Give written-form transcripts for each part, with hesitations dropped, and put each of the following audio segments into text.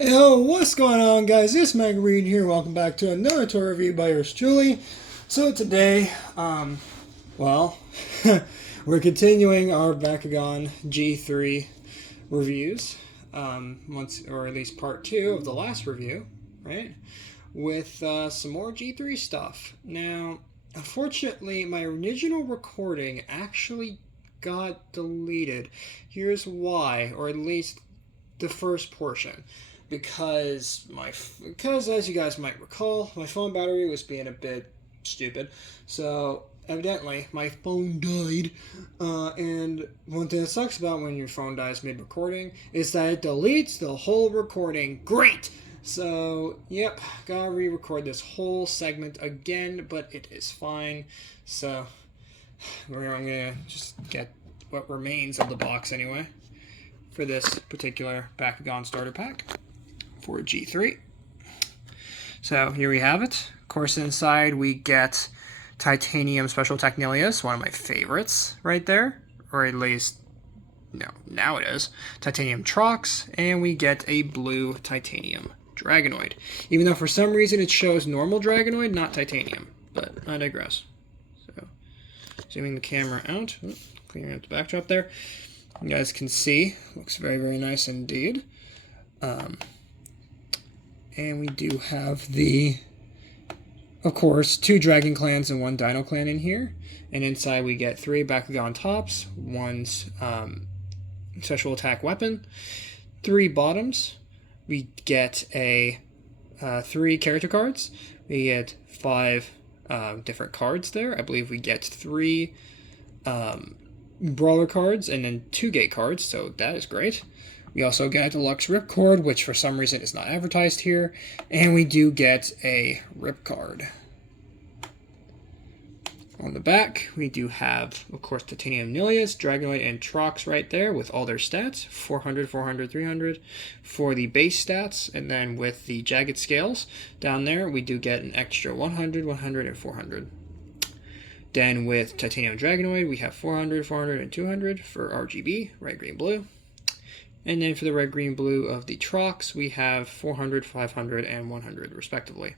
Yo, what's going on, guys? It's MRGang here. Welcome back to another toy review by yours truly. So today, well, we're continuing our Bakugan G3 reviews, once or at least part 2 of the last review, right? With some more G3 stuff. Now, unfortunately, my original recording actually got deleted. Here's why, or at least the first portion. Because as you guys might recall, my phone battery was being a bit stupid. So evidently my phone died. And one thing that sucks about when your phone dies mid-recording is that it deletes the whole recording. Great! So, yep, gotta re-record this whole segment again, but it is fine. So, we're gonna just get what remains of the box anyway for this particular Bakugan starter pack for G3. So here we have it. Of course, inside we get Titanium Special Technilius, one of my favorites right there, or at least, no, now it is. Titanium Trox, and we get a blue Titanium Dragonoid. Even though for some reason it shows normal Dragonoid, not Titanium, but I digress. So, zooming the camera out, clearing up the backdrop there. You guys can see, looks very, very nice indeed. And we do have of course, 2 Dragon Clans and 1 Dino Clan in here. And inside we get 3 Bakugan tops, 1 special attack weapon, 3 bottoms. We get 3 character cards. We get 5 different cards there. I believe we get 3 Brawler cards and then 2 gate cards, so that is great. We also get a deluxe ripcord, which for some reason is not advertised here, and we do get a rip card. On the back, we do have, of course, Titanium Nilius, Dragonoid, and Trox right there with all their stats, 400, 400, 300 for the base stats, and then with the jagged scales down there, we do get an extra 100, 100, and 400. Then with Titanium Dragonoid, we have 400, 400, and 200 for RGB, red, green, blue. And then for the red, green, blue of the Trox, we have 400, 500, and 100 respectively.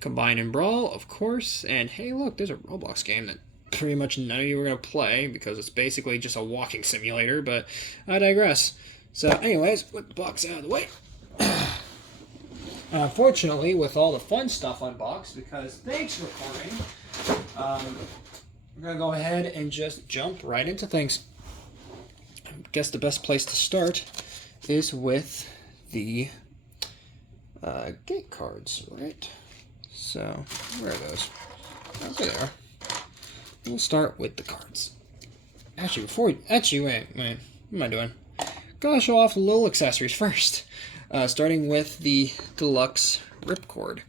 Combine and Brawl, of course. And hey, look, there's a Roblox game that pretty much none of you are going to play because it's basically just a walking simulator, but I digress. So anyways, put the box out of the way. Unfortunately, with all the fun stuff unboxed, because thanks recording, we're going to go ahead and just jump right into things. I guess the best place to start is with the gate cards, right? So, where are those? Oh, there they are. We'll start with the cards. Actually, wait, what am I doing? Gotta show off the little accessories first. Starting with the deluxe ripcord,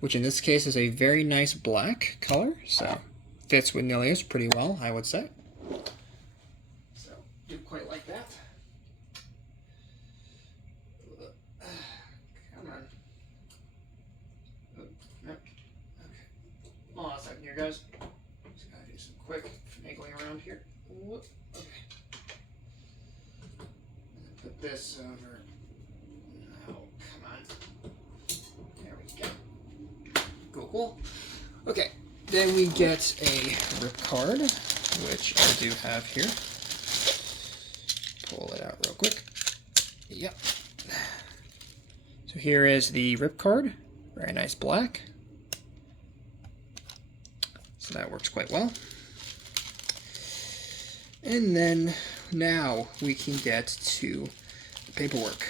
which in this case is a very nice black color, so fits with Nilius pretty well, I would say. So, do quite like that. Come on. Oh, no. Okay. Hold on a second here, guys. Just gotta do some quick finagling around here. Whoop. Okay. Put this over. Oh, come on. There we go. Cool. Okay. Then we get a rip card, which I do have here. Pull it out real quick. Yep. So here is the rip card. Very nice black. So that works quite well. And then now we can get to the paperwork.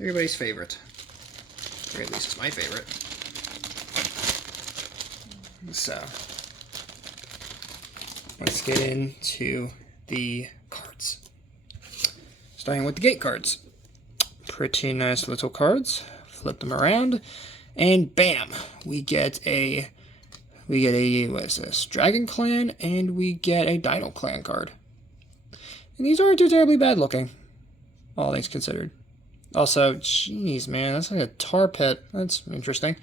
Everybody's favorite. Or at least it's my favorite. So let's get into the cards. Starting with the gate cards. Pretty nice little cards. Flip them around, and bam! We get a what is this? Dragon Clan, and we get a Dino Clan card. And these aren't too terribly bad looking, all things considered. Also, jeez, man, that's like a tar pit. That's interesting.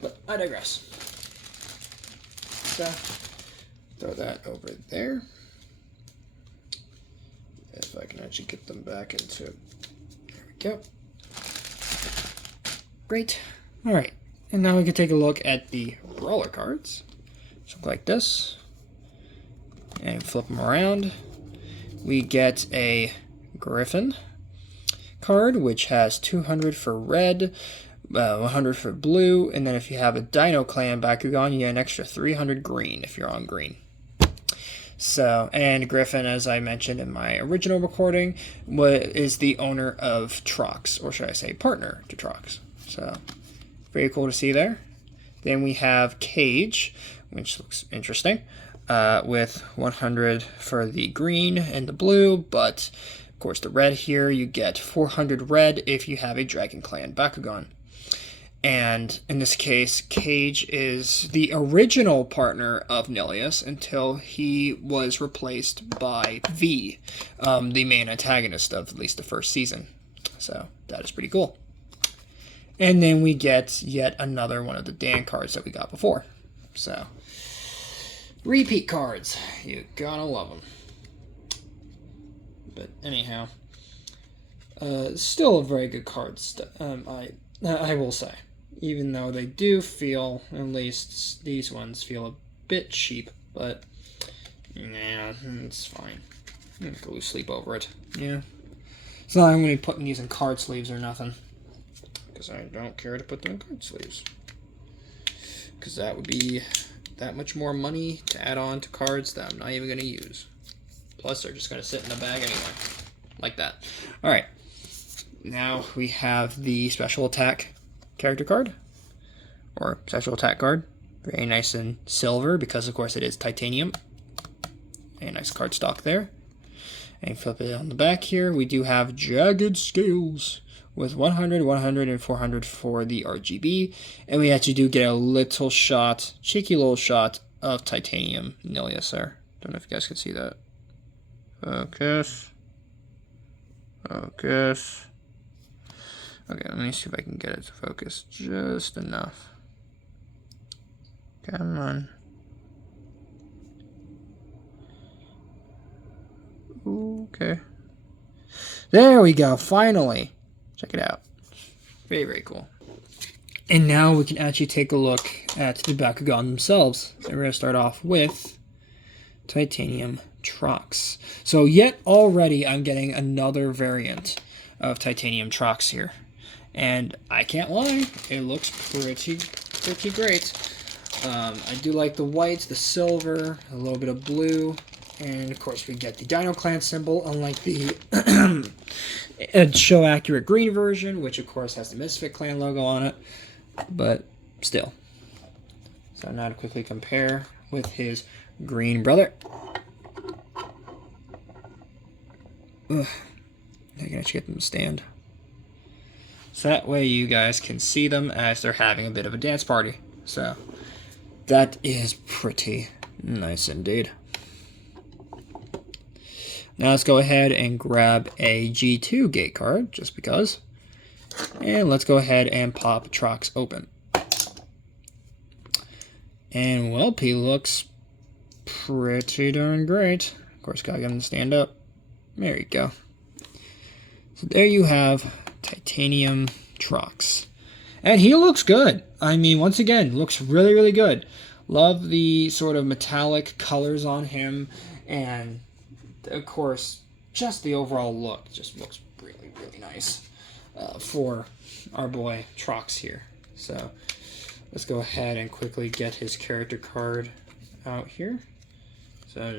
But I digress. So, throw that over there. If I can actually get them back into... There we go. Great. Alright, and now we can take a look at the Brawler cards. So like this. And flip them around. We get a Griffin card, which has 200 for red, 100 for blue, and then if you have a Dino Clan Bakugan, you get an extra 300 green if you're on green. So, and Griffin, as I mentioned in my original recording, is the owner of Trox, or should I say partner to Trox. So, very cool to see there. Then we have Cage, which looks interesting, with 100 for the green and the blue, but of course the red here, you get 400 red if you have a Dragon Clan Bakugan. And in this case, Cage is the original partner of Nilius until he was replaced by V, the main antagonist of at least the first season. So that is pretty cool. And then we get yet another one of the Dan cards that we got before. So, repeat cards. You gotta love them. But anyhow, still a very good card. I will say. Even though they do feel, at least these ones feel a bit cheap, but nah, it's fine. I'm gonna go sleep over it. Yeah. It's not like I'm gonna be putting these in card sleeves or nothing. Because I don't care to put them in card sleeves. Because that would be that much more money to add on to cards that I'm not even gonna use. Plus, they're just gonna sit in the bag anyway. Like that. Alright. Now we have the special attack character card, or special attack card. Very nice in silver, because of course it is titanium. A nice card stock there. And flip it on the back here, we do have Jagged Scales with 100, 100, and 400 for the RGB. And we actually do get a little shot, cheeky little shot of titanium Nilius there. Don't know if you guys can see that. Focus. Focus. Okay, let me see if I can get it to focus just enough. Come on. Okay. There we go, finally. Check it out. Very, very cool. And now we can actually take a look at the Bakugan themselves. And we're going to start off with Titanium Trox. So yet already I'm getting another variant of Titanium Trox here. And I can't lie, it looks pretty great. I do like the white, the silver, a little bit of blue, and of course we get the Dino Clan symbol, unlike the show accurate green version, which of course has the Misfit Clan logo on it, but still. So now to quickly compare with his green brother. Ugh, I can actually get them to stand. So that way you guys can see them as they're having a bit of a dance party. So that is pretty nice indeed. Now let's go ahead and grab a G2 gate card, just because. And let's go ahead and pop Trox open. And well, he looks pretty darn great. Of course, gotta get him to stand up. There you go. So there you have Titanium Trox. And he looks good. I mean, once again, looks really, really good. Love the sort of metallic colors on him. And, of course, just the overall look just looks really, really nice for our boy Trox here. So, let's go ahead and quickly get his character card out here. So,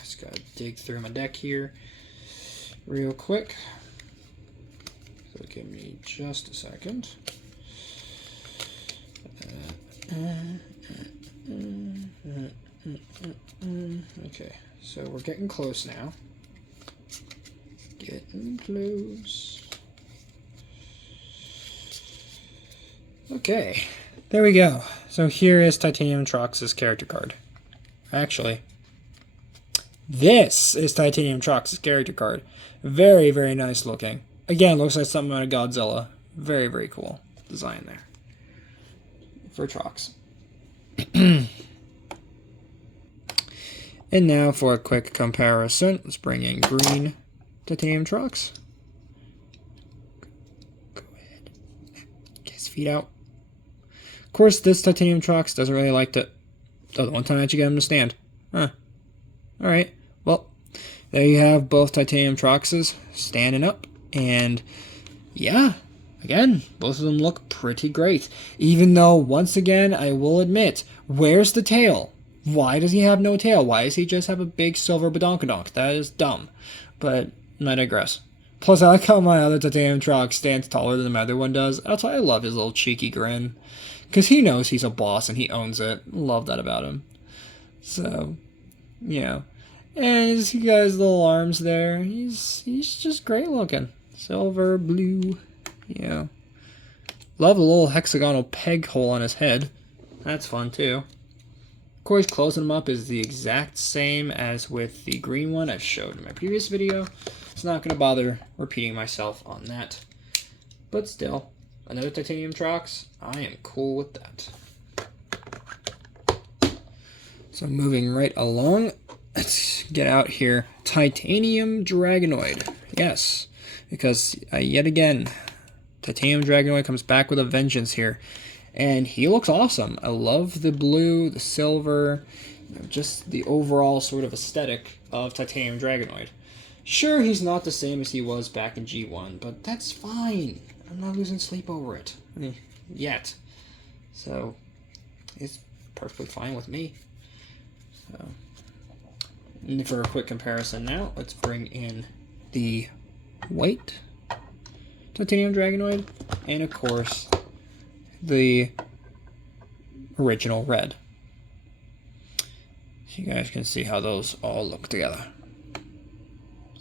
just gotta dig through my deck here real quick. So give me just a second. Okay, so we're getting close now. Getting close. Okay, there we go. So here is Titanium Trox's character card. Actually, this is Titanium Trox's character card. Very, very nice looking. Again, looks like something out of Godzilla. Very, very cool design there for Trox. And now for a quick comparison, let's bring in green Titanium Trox. feet out. Of course, this Titanium Trox doesn't really like to... Oh, the one time that you get him to stand. Huh. Alright. Well, there you have both Titanium Troxes standing up. And, yeah, again, both of them look pretty great. Even though, once again, I will admit, where's the tail? Why does he have no tail? Why does he just have a big silver badonkadonk? That is dumb. But, I digress. Plus, I like how my other Titanium Trox stands taller than the other one does. That's why I love his little cheeky grin. Because he knows he's a boss and he owns it. Love that about him. So, yeah. And you see guys' little arms there. He's just great looking. Silver, blue. Yeah. Love the little hexagonal peg hole on his head. That's fun too. Of course, closing him up is the exact same as with the green one I've showed in my previous video. It's not going to bother repeating myself on that. But still, another Titanium Trox, I am cool with that. So moving right along, let's get out here. Titanium Dragonoid. Yes, because yet again, Titanium Dragonoid comes back with a vengeance here. And he looks awesome. I love the blue, the silver, just the overall sort of aesthetic of Titanium Dragonoid. Sure, he's not the same as he was back in G1, but that's fine. I'm not losing sleep over it. Yet. So, it's perfectly fine with me. So, and for a quick comparison now, let's bring in the white Titanium Dragonoid, and of course, the original red. So you guys can see how those all look together.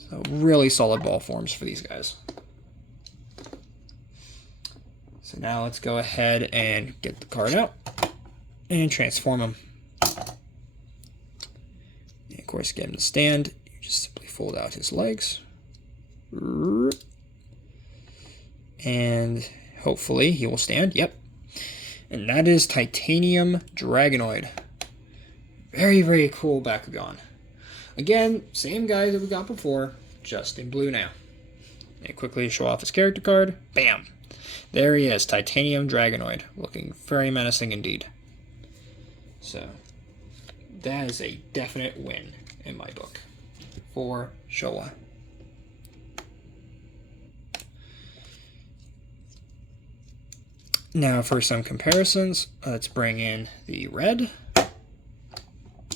So really solid ball forms for these guys. So now let's go ahead and get the card out and transform him. And of course, get him to stand. You just simply fold out his legs. And hopefully he will stand. Yep. And that is Titanium Dragonoid. Very, very cool Bakugan. Again, same guy that we got before, just in blue now. And quickly show off his character card. Bam! There he is, Titanium Dragonoid. Looking very menacing indeed. So, that is a definite win in my book for Showa. Now for some comparisons, let's bring in the red.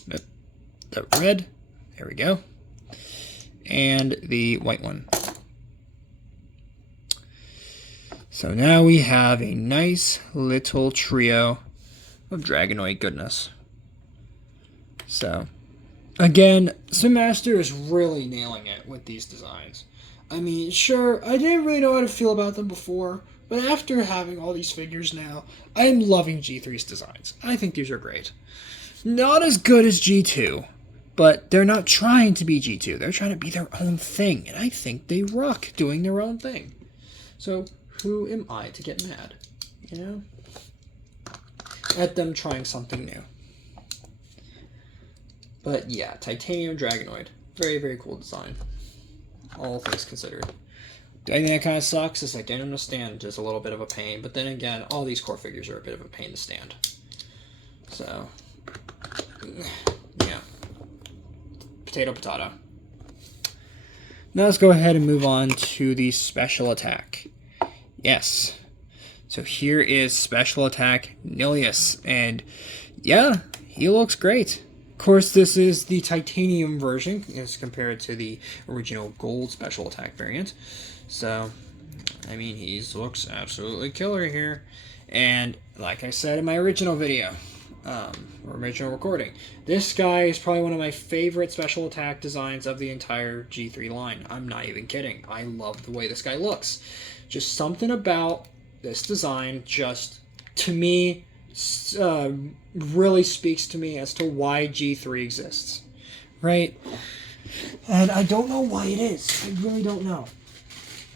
The red, there we go. And the white one. So now we have a nice little trio of Dragonoid goodness. So, again, Spin Master is really nailing it with these designs. I mean, sure, I didn't really know how to feel about them before, but after having all these figures now, I am loving G3's designs. I think these are great. Not as good as G2, but they're not trying to be G2. They're trying to be their own thing, and I think they rock doing their own thing. So, who am I to get mad, you know? At them trying something new. But yeah, Titanium Dragonoid. Very, very cool design. All things considered. The only thing that kind of sucks is like getting them to stand is a little bit of a pain, but then again, all these core figures are a bit of a pain to stand. So, yeah. Potato, potato. Now let's go ahead and move on to the special attack. Yes. So here is special attack Nilius, and yeah, he looks great. Of course, this is the titanium version as compared to the original gold special attack variant. So, I mean, he looks absolutely killer here. And like I said in my original video, original recording, this guy is probably one of my favorite special attack designs of the entire G3 line. I'm not even kidding. I love the way this guy looks. Just something about this design just, to me, really speaks to me as to why G3 exists. Right? And I don't know why it is. I really don't know.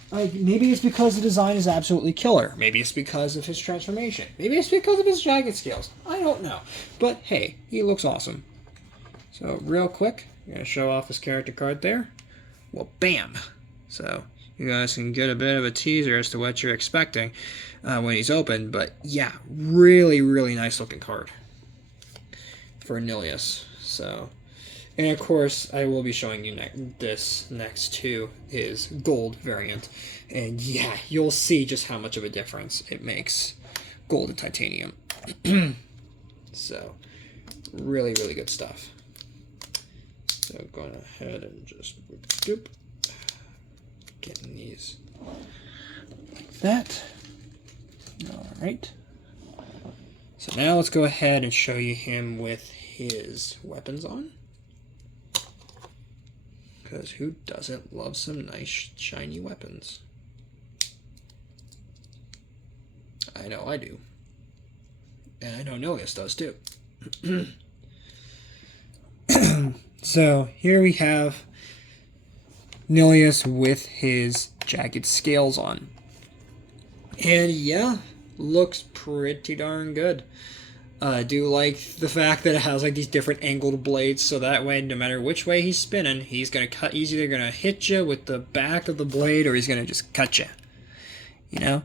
Like, maybe it's because the design is absolutely killer. Maybe it's because of his transformation. Maybe it's because of his jagged scales. I don't know. But hey, he looks awesome. So real quick, I'm going to show off his character card there. Well, bam! So you guys can get a bit of a teaser as to what you're expecting when he's open. But yeah, really, really nice looking card for Nilius. So, and of course, I will be showing you this next to his gold variant. And yeah, you'll see just how much of a difference it makes, gold and titanium. So, really, really good stuff. So, going ahead and just doop, getting these like that. All right. So now let's go ahead and show you him with his weapons on. Because who doesn't love some nice shiny weapons? I know I do. And I know Nilius does too. So here we have Nilius with his jagged scales on. And yeah, looks pretty darn good. I do like the fact that it has like these different angled blades, so that way no matter which way he's spinning, he's either gonna hit you with the back of the blade or he's gonna just cut you. You know?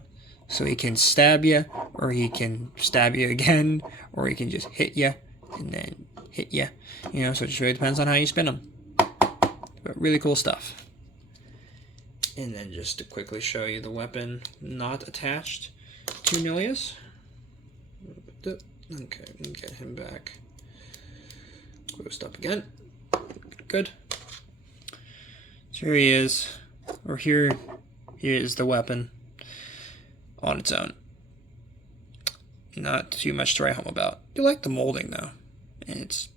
So he can stab you, or he can stab you again, or he can just hit you and then hit you. You know, so it just really depends on how you spin them. But really cool stuff. And then just to quickly show you the weapon not attached to Nilius. Okay, get him back. Closed up again. Good. So here he is. Or here is the weapon on its own. Not too much to write home about. I do like the molding though. And it's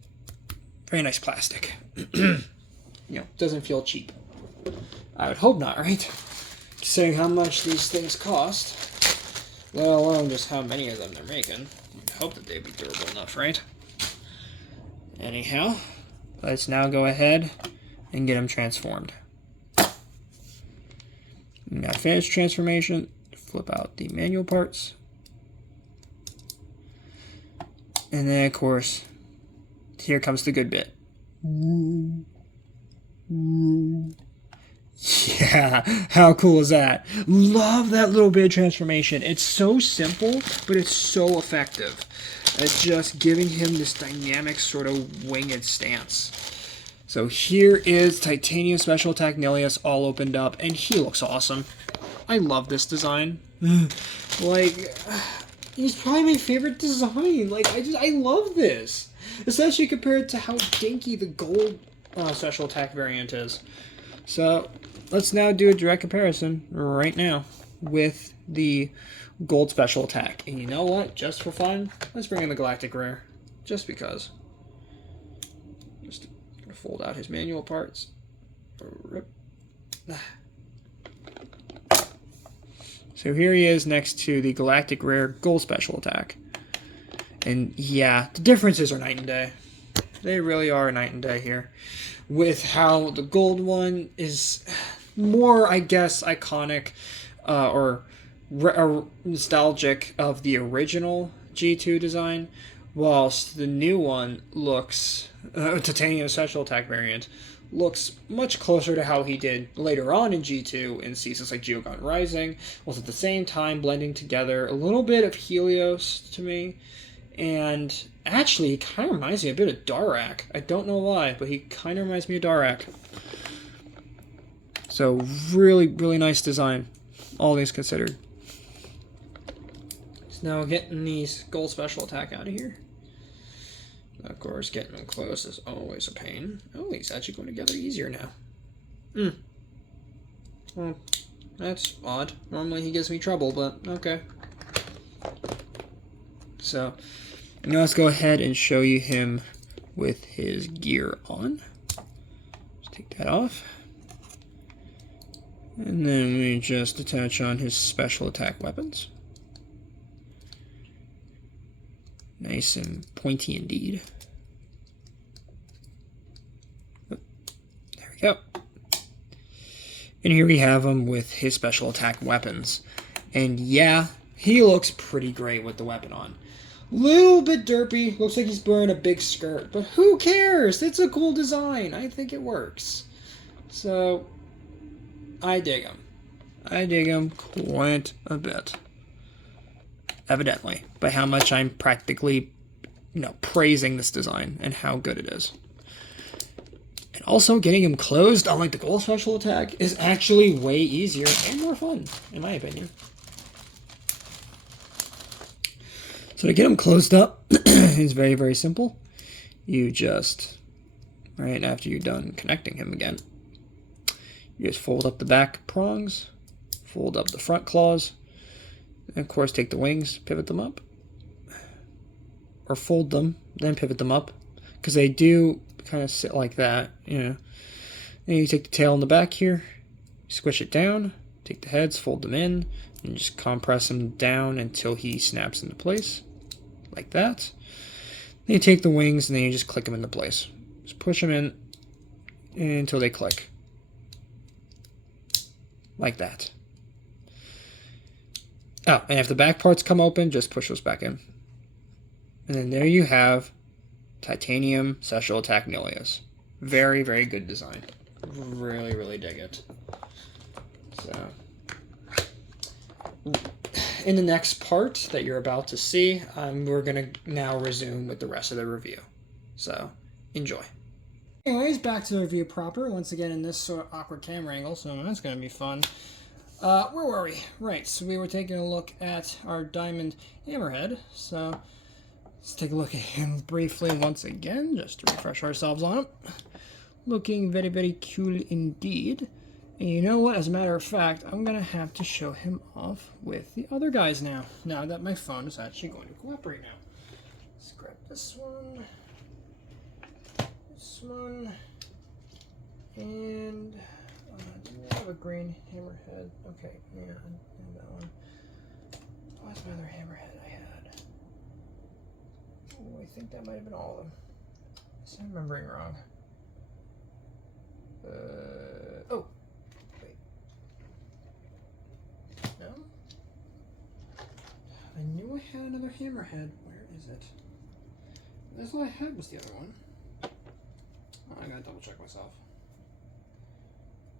very nice plastic. You know, doesn't feel cheap. I would hope not, right? Considering how much these things cost, let alone just how many of them they're making. You'd hope that they'd be durable enough, right? Anyhow, let's now go ahead and get them transformed. Now finish transformation, flip out the manual parts. And then, of course, here comes the good bit. Yeah, how cool is that? Love that little bit of transformation. It's so simple, but it's so effective. It's just giving him this dynamic sort of winged stance. So here is Titanium Special Attack Nilius all opened up, and he looks awesome. I love this design. Like, he's probably my favorite design. Like, I love this. Especially compared to how dinky the gold special attack variant is. So, let's now do a direct comparison right now with the gold special attack. And you know what? Just for fun, let's bring in the Galactic Rare. Just because. Just gonna fold out his manual parts. So here he is next to the Galactic Rare gold special attack. And yeah, the differences are night and day. They really are night and day here. With how the gold one is more, I guess, iconic or nostalgic of the original G2 design, whilst the new one looks, Titanium Special Attack variant, looks much closer to how he did later on in G2 in seasons like Bakugan Rising, whilst at the same time blending together a little bit of Helios to me. And actually, he kind of reminds me a bit of Darak. I don't know why, but he kind of reminds me of Darak. So, really, really nice design. All things considered. So now getting these gold special attack out of here. Of course, getting them close is always a pain. Oh, he's actually going together easier now. Well, that's odd. Normally he gives me trouble, but okay. So, now let's go ahead and show you him with his gear on. Let's take that off. And then we just attach on his special attack weapons. Nice and pointy indeed. There we go. And here we have him with his special attack weapons. And yeah, he looks pretty great with the weapon on. Little bit derpy, looks like he's wearing a big skirt, but who cares? It's a cool design. I think it works. So, I dig him. I dig him quite a bit. Evidently, by how much I'm practically, praising this design and how good it is. And also, getting him closed on like the gold special attack is actually way easier and more fun, in my opinion. So to get him closed up is very, very simple. You just, right after you're done connecting him again, you just fold up the back prongs, fold up the front claws, and of course take the wings, pivot them up, or fold them, then pivot them up, because they do kind of sit like that, Then you take the tail in the back here, squish it down, take the heads, fold them in, and just compress them down until he snaps into place, like that. Then you take the wings and then you just click them into place. Just push them in until they click. Like that. Oh, and if the back parts come open, just push those back in. And then there you have Titanium Special Attack Nilius. Very, very good design. Really, really dig it. So, in the next part that you're about to see, we're going to now resume with the rest of the review. So, enjoy. Anyways, back to the review proper. Once again, in this sort of awkward camera angle, so that's going to be fun. Where were we? Right, so we were taking a look at our Diamond Hammerhead. So, let's take a look at him briefly once again, just to refresh ourselves on him. Looking very, very cool indeed. And you know what? As a matter of fact, I'm going to have to show him off with the other guys now. Now that my phone is actually going to cooperate now. Let's grab this one. This one. And do we have a green hammerhead? Okay, yeah, I have that one. What's my other hammerhead I had? Oh, I think that might have been all of them. Is I'm remembering wrong. Oh. Wait. No? I knew I had another hammerhead. Where is it? That's all I had was the other one. Oh, I gotta double check myself.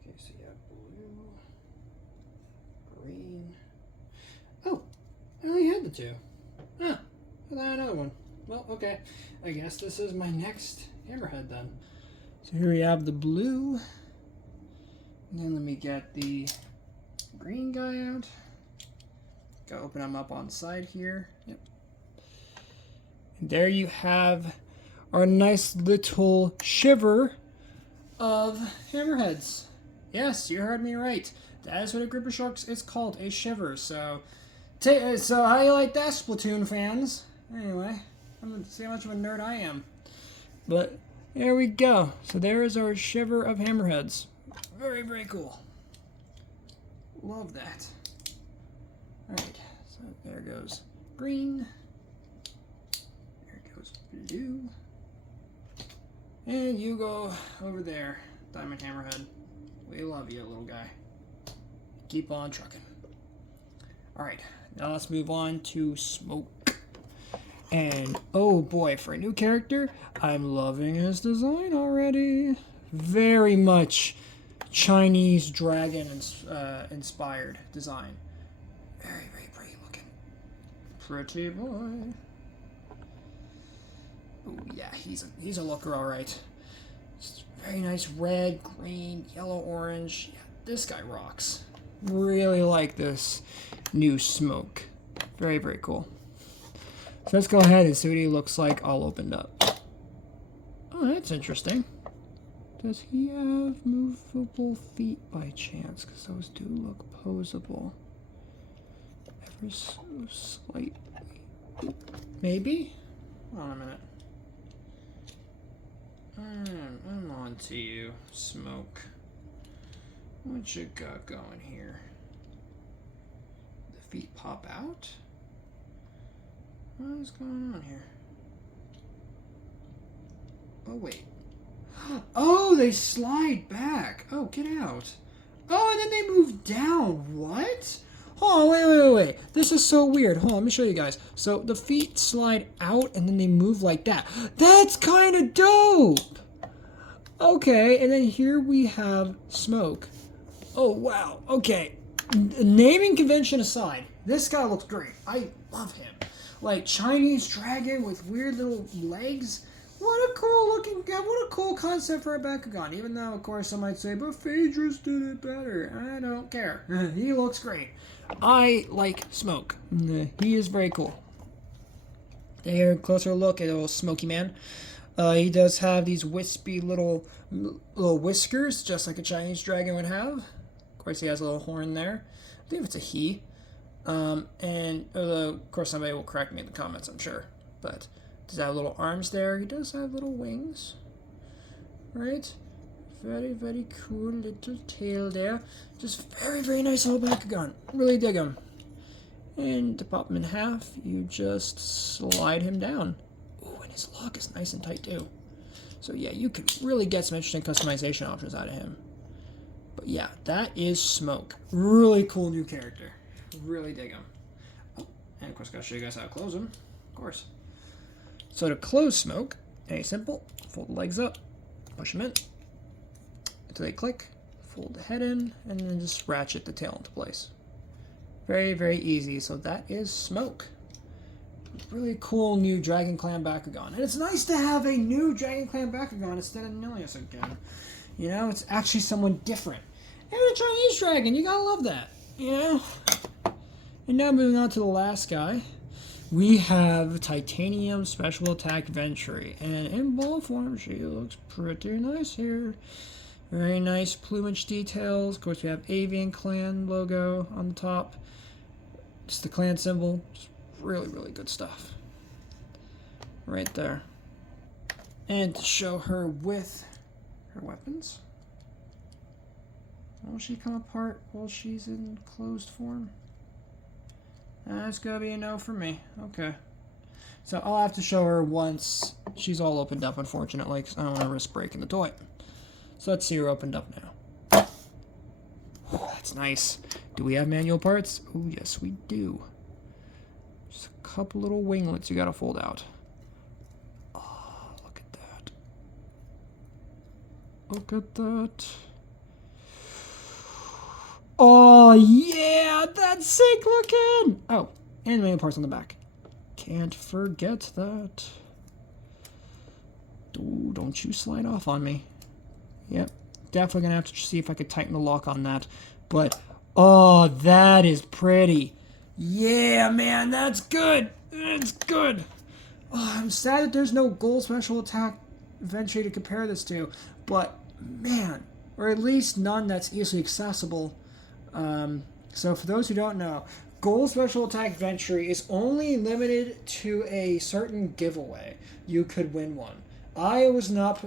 Okay, so you have blue, green. Oh, I only had the two. Huh, I had another one. Well, okay. I guess this is my next hammerhead then. So here we have the blue. And then let me get the green guy out. Go open them up on the side here. Yep. And there you have our nice little shiver of hammerheads. Yes, you heard me right. That is what a group of sharks is called, a shiver. So how you like that, Splatoon fans? Anyway, I'm gonna see how much of a nerd I am. But there we go. So there is our shiver of hammerheads. Very, very cool. Love that. Alright, so there goes green. There goes blue. And you go over there, Diamond Hammerhead. We love you, little guy. Keep on trucking. Alright, now let's move on to Smoke. And, oh boy, for a new character, I'm loving his design already. Very much Chinese dragon inspired design. Very, very pretty looking. Pretty boy. Oh yeah, he's a looker, all right. It's very nice red, green, yellow, orange. Yeah, this guy rocks. Really like this new Smoke. Very, very cool. So let's go ahead and see what he looks like all opened up. Oh, that's interesting. Does he have movable feet by chance? Because those do look posable. Ever so slightly. Maybe? Hold on a minute. I'm on to you, Smoke. What you got going here? The feet pop out? What is going on here? Oh, wait. Oh, they slide back. Oh, get out. Oh, and then they move down. What? Hold on, wait. This is so weird. Hold on, let me show you guys. So the feet slide out and then they move like that. That's kind of dope. Okay, and then here we have Smoke. Oh, wow. Okay. naming convention aside, this guy looks great. I love him. Like Chinese dragon with weird little legs. What a cool looking guy. What a cool concept for a Bakugan. Even though, of course, some might say, but Phaedrus did it better. I don't care. He looks great. I like Smoke. He is very cool. Here, a closer look at old Smoky Man. He does have these wispy little whiskers, just like a Chinese dragon would have. Of course, he has a little horn there. I believe it's a he. And of course, somebody will correct me in the comments, I'm sure. But does have little arms there. He does have little wings, right? Very, very cool little tail there. Just very, very nice little Bakugan. Really dig him. And to pop him in half, you just slide him down. Ooh, and his lock is nice and tight too. So yeah, you could really get some interesting customization options out of him. But yeah, that is Smoke. Really cool new character. Really dig him. Oh, and of course, gotta show you guys how to close him. Of course. So to close Smoke, very simple. Fold the legs up, push them in until they click. Fold the head in, and then just ratchet the tail into place. Very, very easy. So that is Smoke. Really cool new Dragon Clan Bakugan. And it's nice to have a new Dragon Clan Bakugan instead of Nilius again. You know, it's actually someone different. And a Chinese dragon, you gotta love that. You know? And now moving on to the last guy. We have Titanium Special Attack Venturi. And in ball form, she looks pretty nice here. Very nice plumage details. Of course, we have Avian Clan logo on the top. Just the clan symbol. Just really, really good stuff. Right there. And to show her with her weapons. Will she come apart while she's in closed form? That's gonna be a no for me. Okay. So I'll have to show her once she's all opened up, unfortunately, because I don't want to risk breaking the toy. So let's see her opened up now. Oh, that's nice. Do we have manual parts? Oh, yes, we do. Just a couple little winglets you gotta fold out. Oh, look at that. Look at that. Oh, yeah, that's sick looking. Oh, and manual parts on the back. Can't forget that. Ooh, don't you slide off on me. Yep, definitely gonna have to see if I could tighten the lock on that. But, oh, that is pretty. Yeah, man, that's good. That's good. Oh, I'm sad that there's no gold special attack Venturi to compare this to. But, man, or at least none that's easily accessible. So for those who don't know, Gold Special Attack Venturi is only limited to a certain giveaway. You could win one. I was not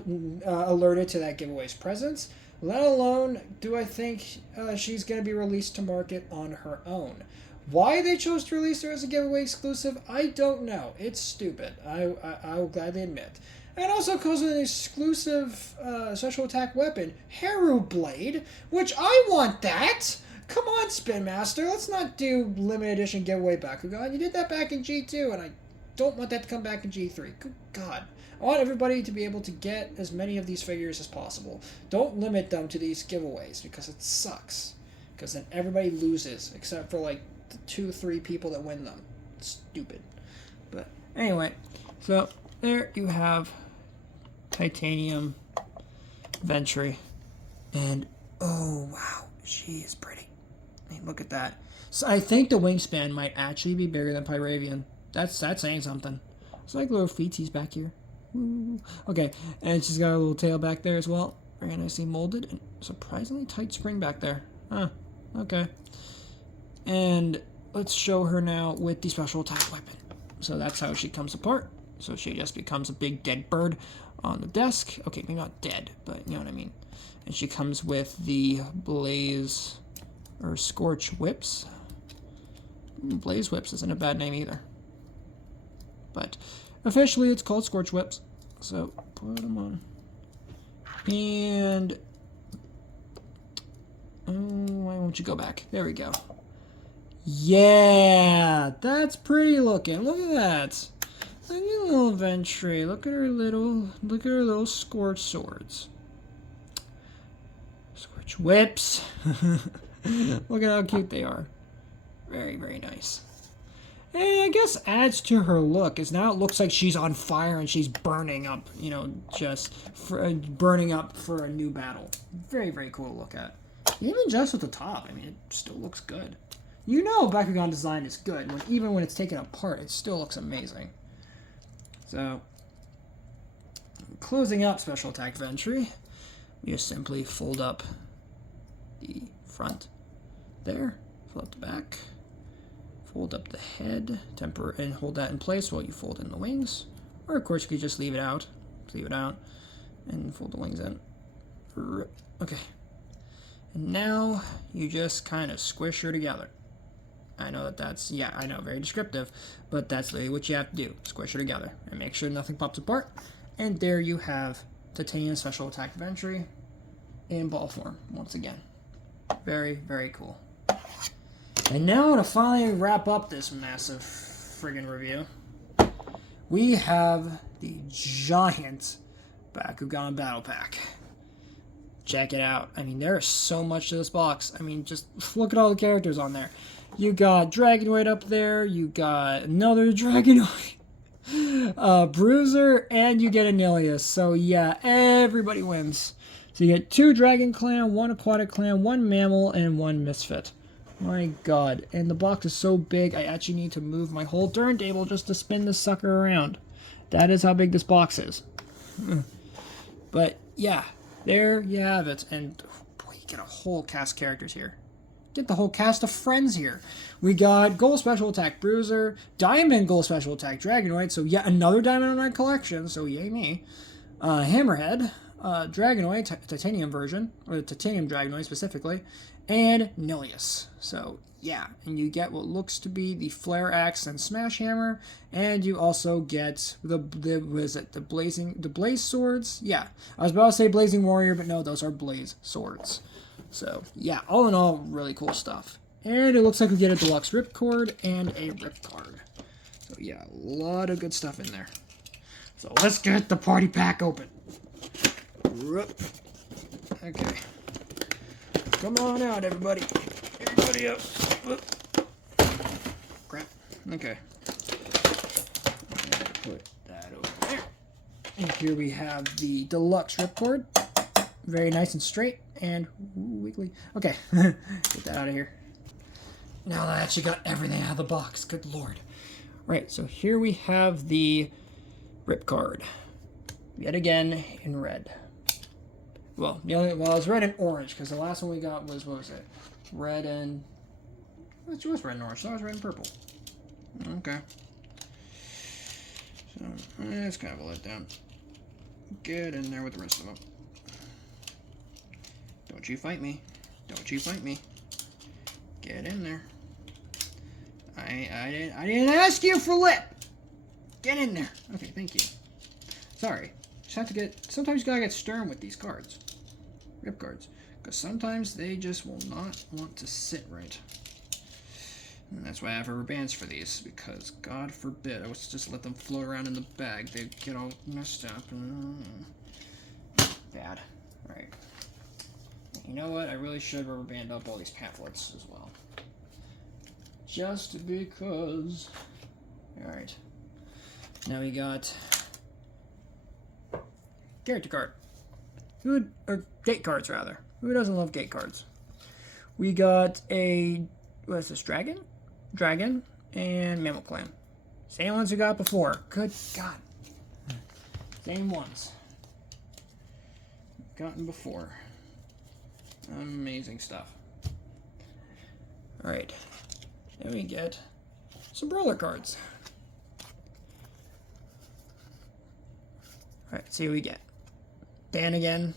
alerted to that giveaway's presence, let alone do I think she's going to be released to market on her own. Why they chose to release her as a giveaway exclusive, I don't know. It's stupid. I will gladly admit. And also comes with an exclusive special attack weapon, Haru Blade, which I want that! Come on, Spin Master, let's not do limited edition giveaway Bakugan. You did that back in G2, and I don't want that to come back in G3. Good God. I want everybody to be able to get as many of these figures as possible. Don't limit them to these giveaways, because it sucks. Because then everybody loses, except for like the 2-3 people that win them. It's stupid. But anyway, so there you have Titanium Venturi. And oh wow, she is pretty. I mean, look at that. So I think the wingspan might actually be bigger than Pyravian. That's saying something. It's like little feeties back here. Ooh. Okay, and she's got a little tail back there as well. Very nicely molded and surprisingly tight spring back there. Huh. Okay. And let's show her now with the special attack weapon. So that's how she comes apart. So she just becomes a big dead bird on the desk. Okay, maybe not dead, but you know what I mean. And she comes with the Blaze or Scorch Whips. Blaze Whips isn't a bad name either. But officially it's called Scorch Whips. So put them on. And why won't you go back? There we go. Yeah, that's pretty looking. Look at that. Look at little Venturi. Look at her little Scorch swords. Scorch Whips. Look at how cute they are. Very, very nice. And I guess adds to her look is now it looks like she's on fire and she's burning up, you know, just burning up for a new battle. Very, very cool to look at. Even just at the top, I mean, it still looks good. You know Bakugan design is good. Even when it's taken apart, it still looks amazing. So, closing up special attack Ventry, we just simply fold up the front there, fold up the back, fold up the head, and hold that in place while you fold in the wings. Or of course you could just leave it out, and fold the wings in. Okay. And now you just kind of squish her together. I know that's, yeah, I know, very descriptive, but that's literally what you have to do. Squish her together and make sure nothing pops apart. And there you have Titanium Special Attack Ventry in ball form once again. Very, very cool. And now to finally wrap up this massive friggin' review, we have the giant Bakugan Battle Pack. Check it out. I mean, there's so much to this box. I mean, just look at all the characters on there. You got Dragonoid up there. You got another Dragonoid. Bruiser, and you get Anilius. So yeah, everybody wins. So you get 2 Dragon Clan, 1 Aquatic Clan, 1 Mammal, and 1 Misfit. My god. And the box is so big, I actually need to move my whole turntable just to spin this sucker around. That is how big this box is. But yeah, there you have it. And boy, you get a whole cast of characters here. Get the whole cast of friends here. We got Gold Special Attack Bruiser, Diamond Gold Special Attack Dragonoid, so yet another Diamond on my collection, so yay me. Hammerhead, Dragonoid, Titanium version, or the Titanium Dragonoid specifically, and Nilius. So yeah, and you get what looks to be the Flare Axe and Smash Hammer, and you also get the Blaze Swords? Yeah, I was about to say Blazing Warrior, but no, those are Blaze Swords. So yeah, all in all, really cool stuff. And it looks like we get a deluxe ripcord and a rip card. So yeah, a lot of good stuff in there. So let's get the party pack open. Okay. Come on out, everybody. Everybody up. Crap. Okay. Put that over there. And here we have the deluxe ripcord. Very nice and straight and wiggly. Okay. Get that out of here. Now that I actually got everything out of the box. Good lord. Right, so here we have the rip card. Yet again in red. Well, it's red and orange, because the last one we got was, what was it? Red and... It was red and orange, so it was red and purple. Okay. So, it's kind of a letdown. Get in there with the rest of them. Don't you fight me. Don't you fight me. Get in there. I didn't ask you for lip. Get in there. Okay, thank you. Sorry. Just have to get... Sometimes you gotta get stern with these cards. Rip cards. Because sometimes they just will not want to sit right. And that's why I have rubber bands for these. Because, God forbid, I was just let them float around in the bag. They'd get all messed up. Bad. Alright. You know what? I really should rubber band up all these pamphlets as well. Just because. Alright. Now we got... character card. Or gate cards, rather. Who doesn't love gate cards? We got a... what is this? Dragon? Dragon and Mammal Clan. Same ones we got before. Good God. Same ones. Gotten before. Amazing stuff. Alright. Then we get some Brawler cards. Alright, see what we get. Dan again.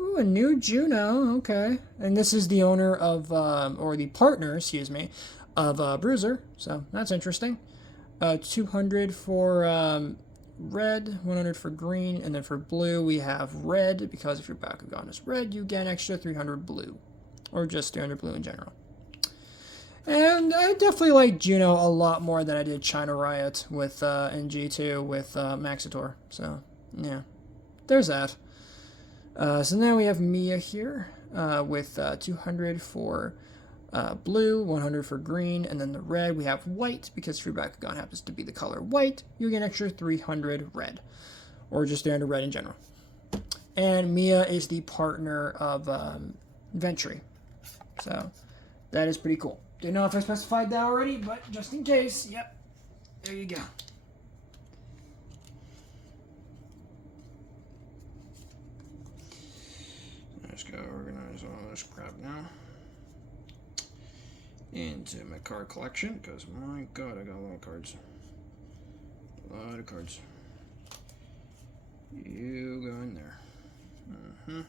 Ooh, a new Juno. Okay. And this is the owner of, or the partner, excuse me, of Bruiser. So that's interesting. 200 for red, 100 for green, and then for blue we have red, because if your Bakugan is red, you get an extra 300 blue. Or just 300 blue in general. And I definitely like Juno a lot more than I did China Riot with in G2 with Maxitor. So, yeah. There's that. So now we have Mia here with 200 for blue, 100 for green, and then the red we have white, because free Bakugan happens to be the color white. You get an extra 300 red, or just standard red in general. And Mia is the partner of Ventry. So that is pretty cool. Didn't know if I specified that already, but just in case, yep. There you go. Let's go organize all this crap now into my card collection, because my god, I got a lot of cards. A lot of cards. You go in there. And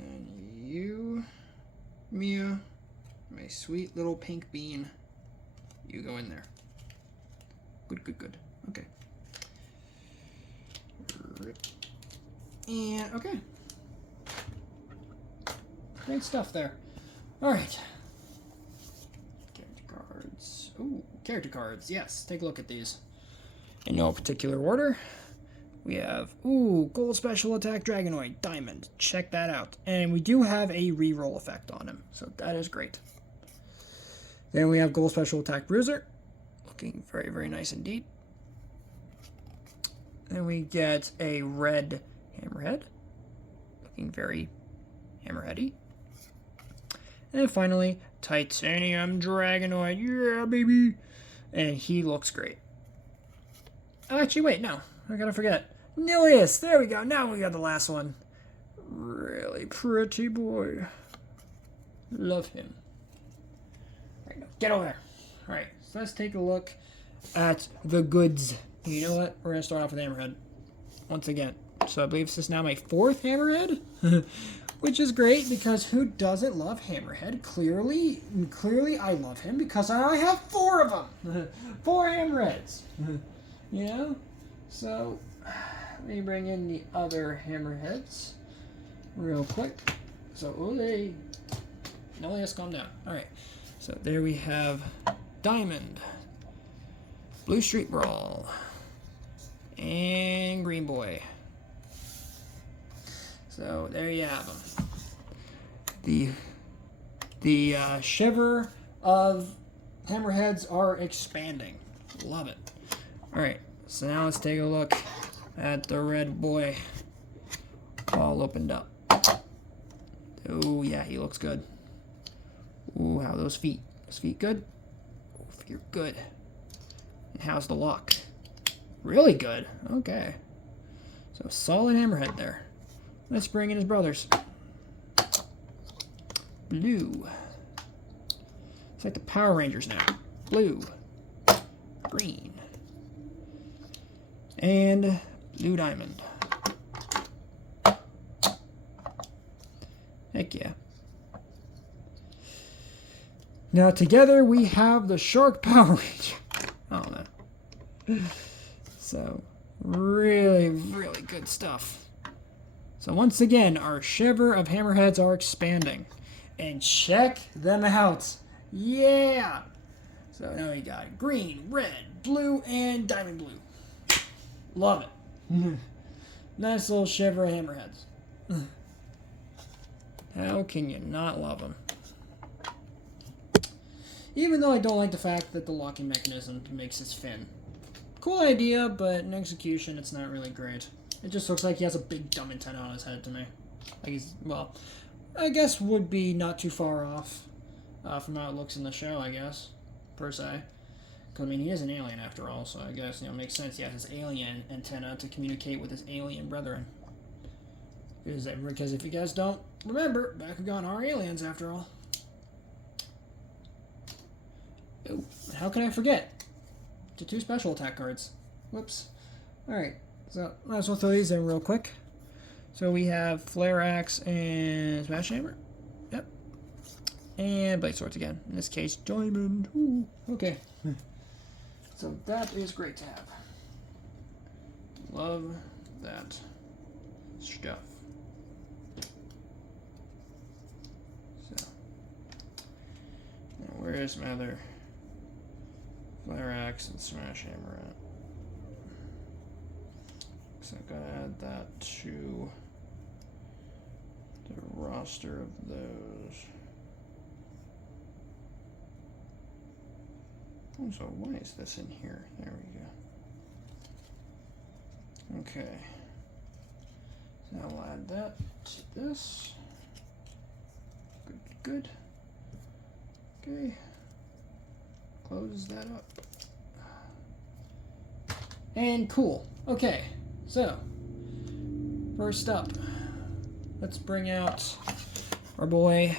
then you, Mia, my sweet little pink bean, you go in there. Good, good, good. Okay. And, okay. Great stuff there. Alright. Character cards. Ooh, character cards. Yes, take a look at these. In no particular order. We have, gold special attack Dragonoid, Diamond. Check that out. And we do have a reroll effect on him, so that is great. Then we have gold special attack Bruiser. Looking very, very nice indeed. Then we get a red Hammerhead. Looking very Hammerheady. And finally, Titanium Dragonoid. Yeah, baby! And he looks great. Oh, actually, wait, no. I gotta forget. Nilius! There we go. Now we got the last one. Really pretty boy. Love him. Alright, now get over there. Alright, so let's take a look at the goods. You know what? We're gonna start off with Hammerhead. Once again. So I believe this is now my 4th Hammerhead. Which is great, because who doesn't love Hammerhead? Clearly I love him because I have 4 of them. 4 Hammerheads. You know? So, let me bring in the other Hammerheads real quick. So, no, let's calm down. Alright, so there we have Diamond, Blue Street Brawl, and Green Boy. So, there you have them. The shiver of Hammerheads are expanding. Love it. Alright. So now let's take a look at the red boy, all opened up. Oh yeah, he looks good. Ooh, how are those feet? Those feet good? Oh, feet are good. And how's the lock? Really good. Okay. So solid Hammerhead there. Let's bring in his brothers. Blue. It's like the Power Rangers now. Blue. Green. And Blue Diamond. Heck yeah. Now together we have the Shark Power Ranger. Oh no. So really, really good stuff. So once again, our shiver of Hammerheads are expanding. And check them out. Yeah! So now we got green, red, blue, and diamond blue. Love it. Nice little shiver of Hammerheads. How can you not love them? Even though I don't like the fact that the locking mechanism makes his fin. Cool idea, but in execution it's not really great. It just looks like he has a big dumb antenna on his head to me. Like he's, well, I guess would be not too far off from how it looks in the show, I guess, per se. I mean, he is an alien after all, so I guess, it makes sense he has his alien antenna to communicate with his alien brethren. Because if you guys don't remember, Bakugan are aliens after all. Oh, how can I forget? The 2 special attack cards. Whoops. Alright, so might as well throw these in real quick. So we have Flare Axe and Smash Hammer. Yep. And Blade Swords again. In this case, Diamond. Ooh, okay. So that is great to have. Love that stuff. So, now where is my other Flare Axe and Smash Hammer at? So I gotta add that to the roster of those. Oh, so why is this in here? There we go. Okay. So now we'll add that to this. Good. Okay. Close that up. And cool. Okay. So, first up, let's bring out our boy.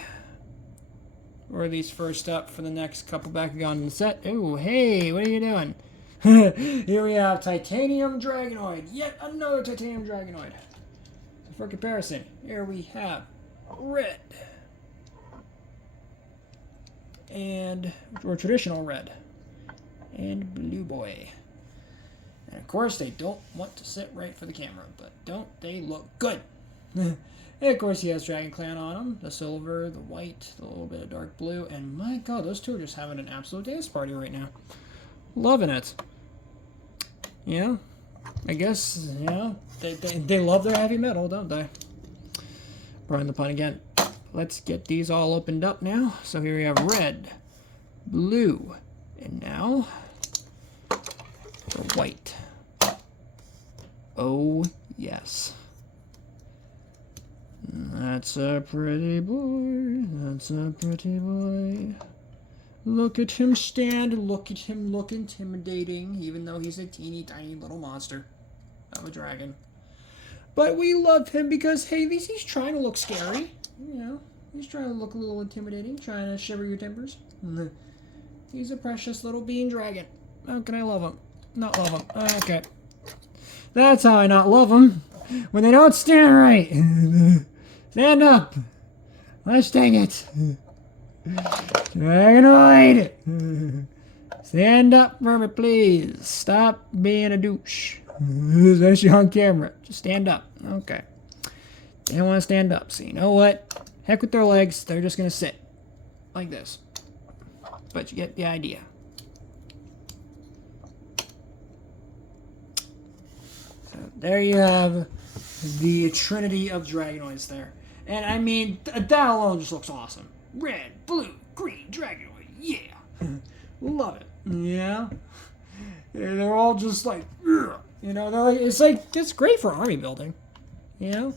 Or these first up for the next couple Bakugan in the set. Oh, hey, what are you doing? Here we have Titanium Dragonoid. Yet another Titanium Dragonoid. So for comparison, here we have red. Or traditional red. And blue boy. And of course, they don't want to sit right for the camera, but don't they look good? And of course, he has Dragon Clan on him. The silver, the white, the little bit of dark blue. And my god, those two are just having an absolute dance party right now. Loving it. Yeah, I guess, yeah, they love their heavy metal, don't they? Pardon the pun again. Let's get these all opened up now. So here we have red, blue, and now the white. Oh, yes. That's a pretty boy. That's a pretty boy. Look at him stand. Look at him look intimidating, even though he's a teeny tiny little monster of a dragon. But we love him because, hey, he's trying to look scary. You know, he's trying to look a little intimidating, trying to shiver your timbers. He's a precious little being dragon. How can I love him? Not love him. Okay. That's how I not love them. When they don't stand right. Stand up. Gosh dang it. Dragonoid. Stand up for me, please. Stop being a douche. Especially on camera. Just stand up. Okay. They don't want to stand up. So you know what? Heck with their legs. They're just going to sit. Like this. But you get the idea. So there you have the trinity of Dragonoids there. And I mean, that alone just looks awesome. Red, blue, green, Dragonoid. Yeah. Love it. Yeah. They're all just like, ugh. You know, they're like, it's great for army building. You know?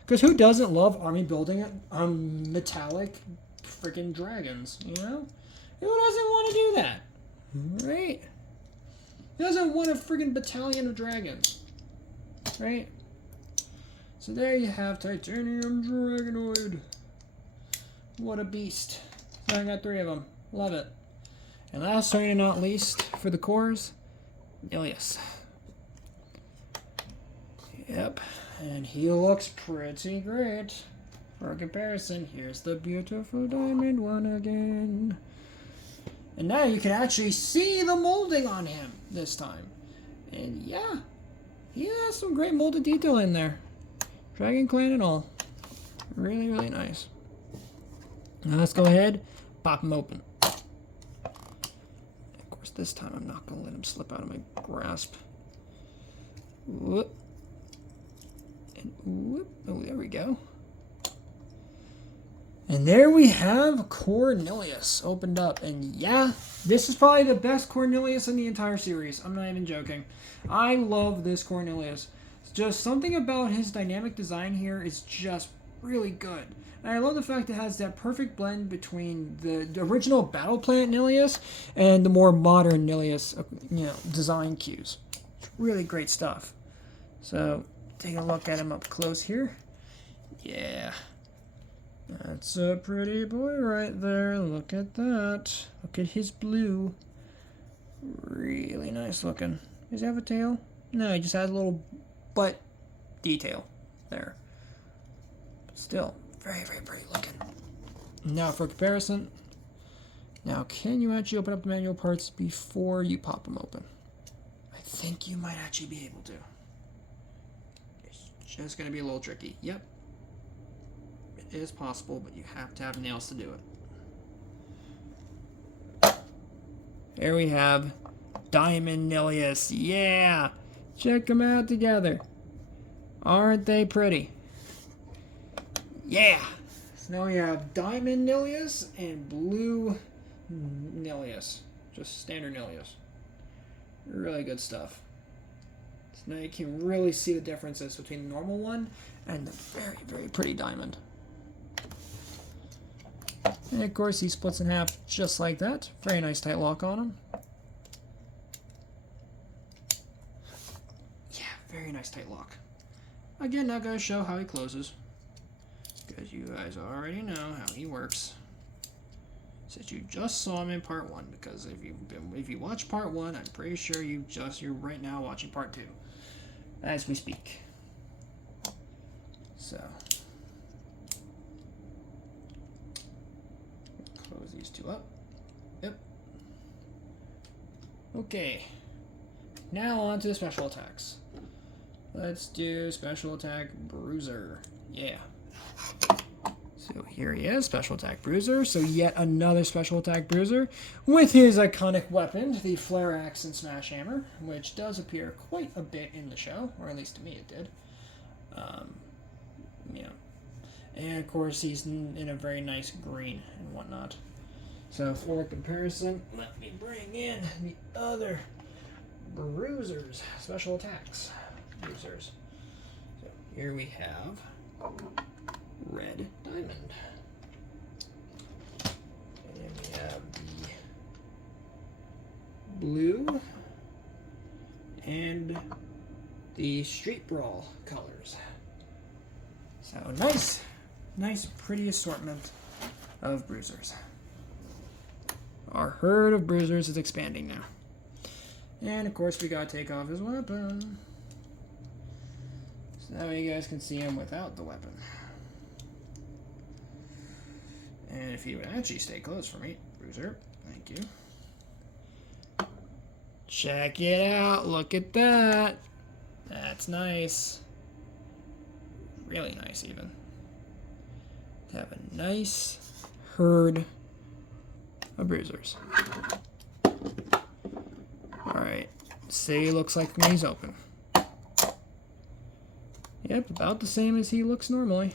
Because who doesn't love army building on metallic freaking dragons? You know? Who doesn't want to do that? Right? Who doesn't want a freaking battalion of dragons? Right? So there you have Titanium Dragonoid. What a beast. So I got 3 of them. Love it. And last, certainly not least, for the cores, Nilius. Yep. And he looks pretty great. For comparison, here's the beautiful diamond one again. And now you can actually see the molding on him this time. And yeah, he has some great molded detail in there. Dragon Clan and all. Really, really nice. Now let's go ahead, pop him open. Of course, this time I'm not going to let him slip out of my grasp. Whoop. And whoop. Oh, there we go. And there we have Cornelius opened up. And yeah, this is probably the best Cornelius in the entire series. I'm not even joking. I love this Cornelius. It's just something about his dynamic design here is just really good. And I love the fact it has that perfect blend between the original Battle Planet Nilius and the more modern Nilius, design cues. It's really great stuff. So, take a look at him up close here. Yeah. That's a pretty boy right there. Look at that. Look at his blue. Really nice looking. Does he have a tail? No, he just has a little butt detail there. But still, very, very pretty looking. Now for comparison. Now, can you actually open up the manual parts before you pop them open? I think you might actually be able to. It's just going to be a little tricky. Yep. It is possible, but you have to have nails to do it. Here we have Diamond Nilius. Yeah! Check them out together. Aren't they pretty? Yeah! So now we have diamond Nilius and blue Nilius. Just standard Nilius. Really good stuff. So now you can really see the differences between the normal one and the very, very pretty diamond. And of course he splits in half just like that. Very nice tight lock on him. Yeah, very nice tight lock. Again, not going to show how he closes, because you guys already know how he works. Since you just saw him in part 1, because if you watch part 1, I'm pretty sure you're right now watching part 2, as we speak. So close these two up. Yep. Okay. Now on to the special attacks. Let's do special attack Bruiser. Yeah. So here he is, special attack Bruiser. So yet another special attack Bruiser with his iconic weapon, the Flare Axe and Smash Hammer, which does appear quite a bit in the show, or at least to me it did. Yeah. And of course he's in a very nice green and whatnot. So for comparison, let me bring in the other Bruisers, special attacks. Bruisers. So here we have Red Diamond. And then we have the blue and the Street Brawl colors. So nice pretty assortment of Bruisers. Our herd of Bruisers is expanding now. And of course we gotta take off his weapon. So now you guys can see him without the weapon. And if you would actually stay close for me, Bruiser, thank you. Check it out, look at that. That's nice. Really nice even. To have a nice herd of Bruisers. Alright, say he looks like when he's open. Yep, about the same as he looks normally.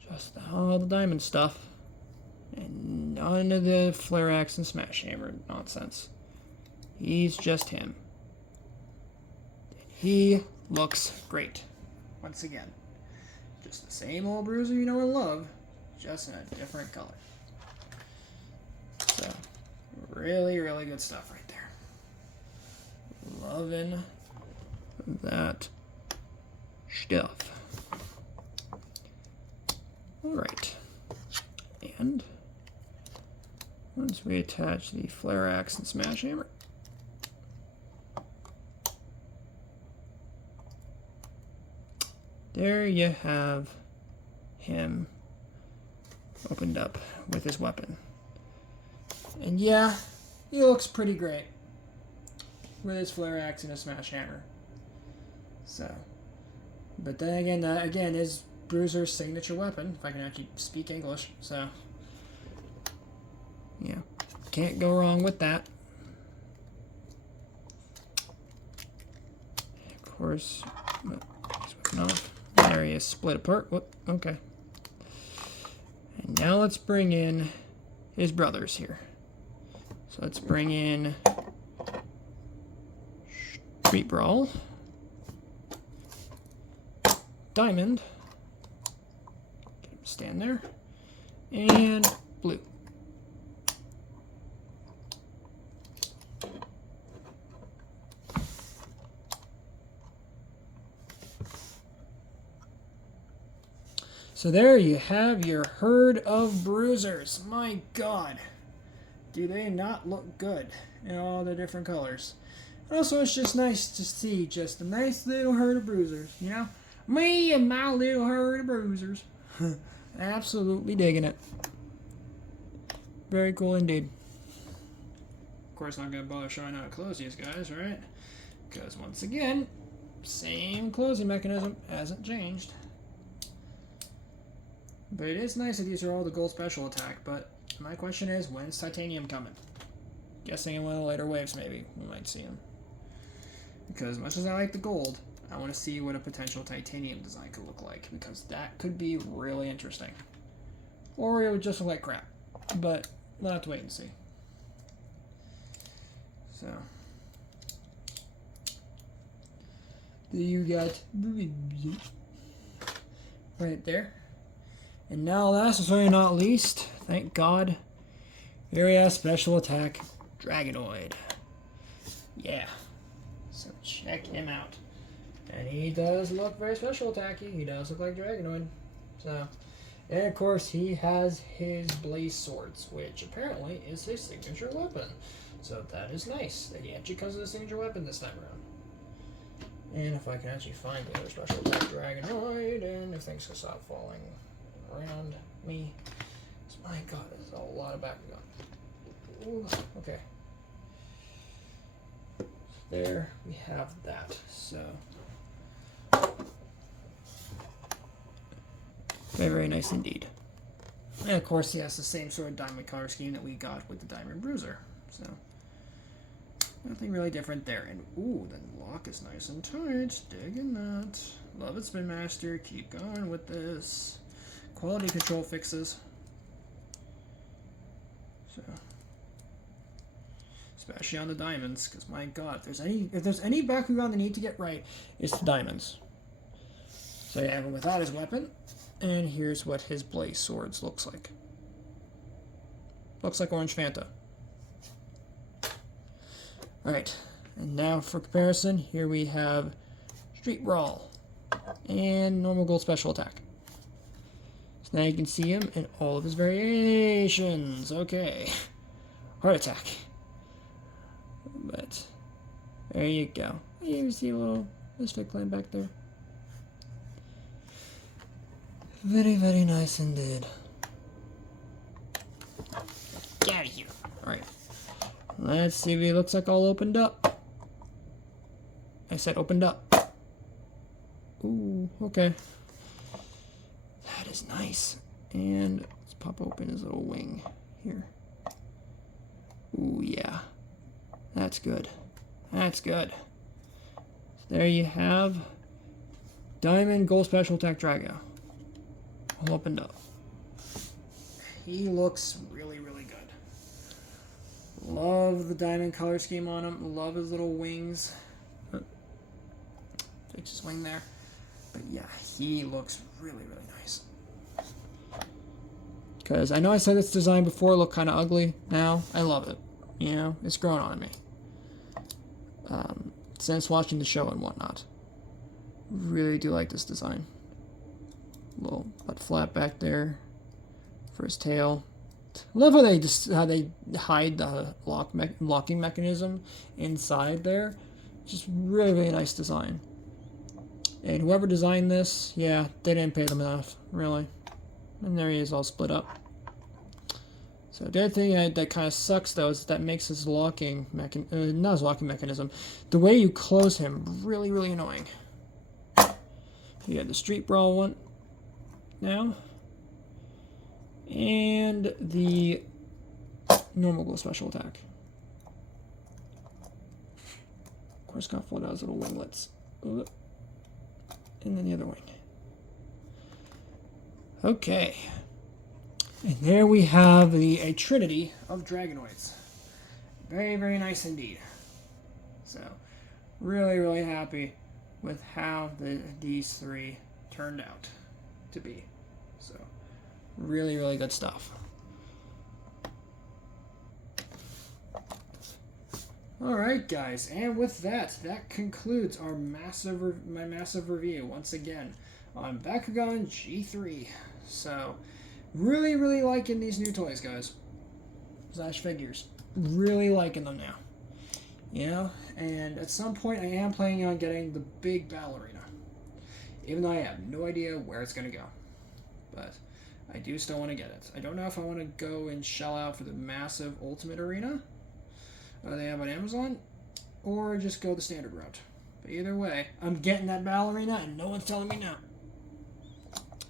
Just all the diamond stuff. And none of the Flare Axe and Smash Hammer nonsense. He's just him. He looks great. Once again. Just the same old Bruiser you know and love, just in a different color. So, really, really good stuff right there. Loving that stuff. Alright. And once we attach the Flare Axe and Smash Hammer, there you have him opened up with his weapon. And yeah, he looks pretty great with his Flare Axe and his Smash Hammer. So, but then again, his Bruiser's signature weapon, if I can actually speak English, so yeah, can't go wrong with that. Of course, there he is, split apart. Whoop, okay. And now let's bring in his brothers here. So let's bring in Street Brawl, Diamond, get him to stand there, and Blue. So there you have your herd of Bruisers. My God, do they not look good in all the different colors? And also, it's just nice to see just a nice little herd of Bruisers, you know? Me and my little herd of Bruisers. Absolutely digging it. Very cool indeed. Of course, I'm not going to bother showing how to close these guys, right? Because once again, same closing mechanism hasn't changed. But it is nice that these are all the gold special attack, but my question is, when's Titanium coming? Guessing in one of the later waves, maybe, we might see him. Because much as I like the gold, I want to see what a potential titanium design could look like, because that could be really interesting. Or it would just look like crap. But we'll have to wait and see. So, you got right there. And now, last but certainly not least, thank God, here we have special attack Dragonoid. Yeah. So check him out. And he does look very special attacky. He does look like Dragonoid. So, and of course, he has his Blaze Swords, which apparently is his signature weapon. So that is nice that he actually comes with a signature weapon this time around. And if I can actually find the other special attack Dragonoid, and if things can stop falling around me. My God, there's a lot of Bakugan. Ooh, okay. There we have that. So very, very nice indeed. And of course, he has the same sort of diamond color scheme that we got with the Diamond Bruiser. So nothing really different there. And ooh, the lock is nice and tight. Digging that. Love it, Spin Master. Keep going with this. Quality control fixes. So, especially on the diamonds, because my God, if there's any Bakugan they need to get right, it's the diamonds. So yeah, but without his weapon, and here's what his Blaze Swords looks like. Looks like Orange Fanta. Alright, and now for comparison, here we have Street Brawl and normal gold special attack. So now you can see him in all of his variations. Okay. Heart attack. But there you go. You even see a little Mystic Line back there. Very, very nice indeed. Get out of here. Alright. Let's see if he looks like all opened up. I said opened up. Ooh, okay. That is nice. And let's pop open his little wing here. Ooh, yeah. That's good. That's good. So there you have Diamond Gold Special Attack Drago. All opened up. He looks really, really good. Love the diamond color scheme on him. Love his little wings. Fix his wing there. But yeah, he looks really, really nice. Because I know I said this design before looked kind of ugly. Now, I love it. You know, it's growing on me. Since watching the show and whatnot. Really do like this design. Little butt flap back there for his tail. Love how they hide the locking mechanism inside there. Just really, really nice design. And whoever designed this, yeah, they didn't pay them enough, really. And there he is, all split up. So the other thing that kind of sucks, though, is that makes his not his locking mechanism, the way you close him, really, really annoying. You got the Street Brawl one now. And the normal gold special attack. Of course, got to fold out his little winglets. And then the other wing. Okay. And there we have a trinity of Dragonoids. Very, very nice indeed. So, really, really happy with how these three turned out to be. So, really, really good stuff. Alright guys, and with that concludes our massive review once again on Bakugan G3. So, really, really liking these new toys, guys. Slash figures. Really liking them now. You know, and at some point I am planning on getting the big battle arena. Even though I have no idea where it's going to go. But I do still want to get it. I don't know if I want to go and shell out for the massive ultimate arena they have on Amazon, or just go the standard route. But either way, I'm getting that battle arena and no one's telling me no.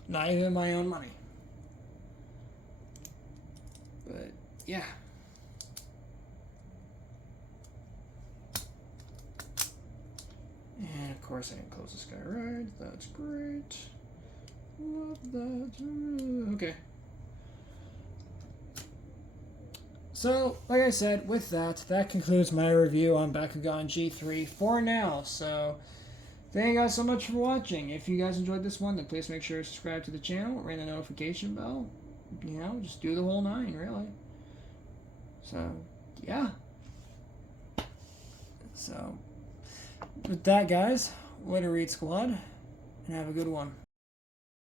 Not even my own money. But yeah. And of course I didn't close this guy right. That's great. Love that. Okay. So, like I said, with that, that concludes my review on Bakugan G3 for now. So, thank you guys so much for watching. If you guys enjoyed this one, then please make sure to subscribe to the channel, ring the notification bell. You know, just do the whole 9, really. So, yeah. So, with that, guys, way to read, squad, and have a good one.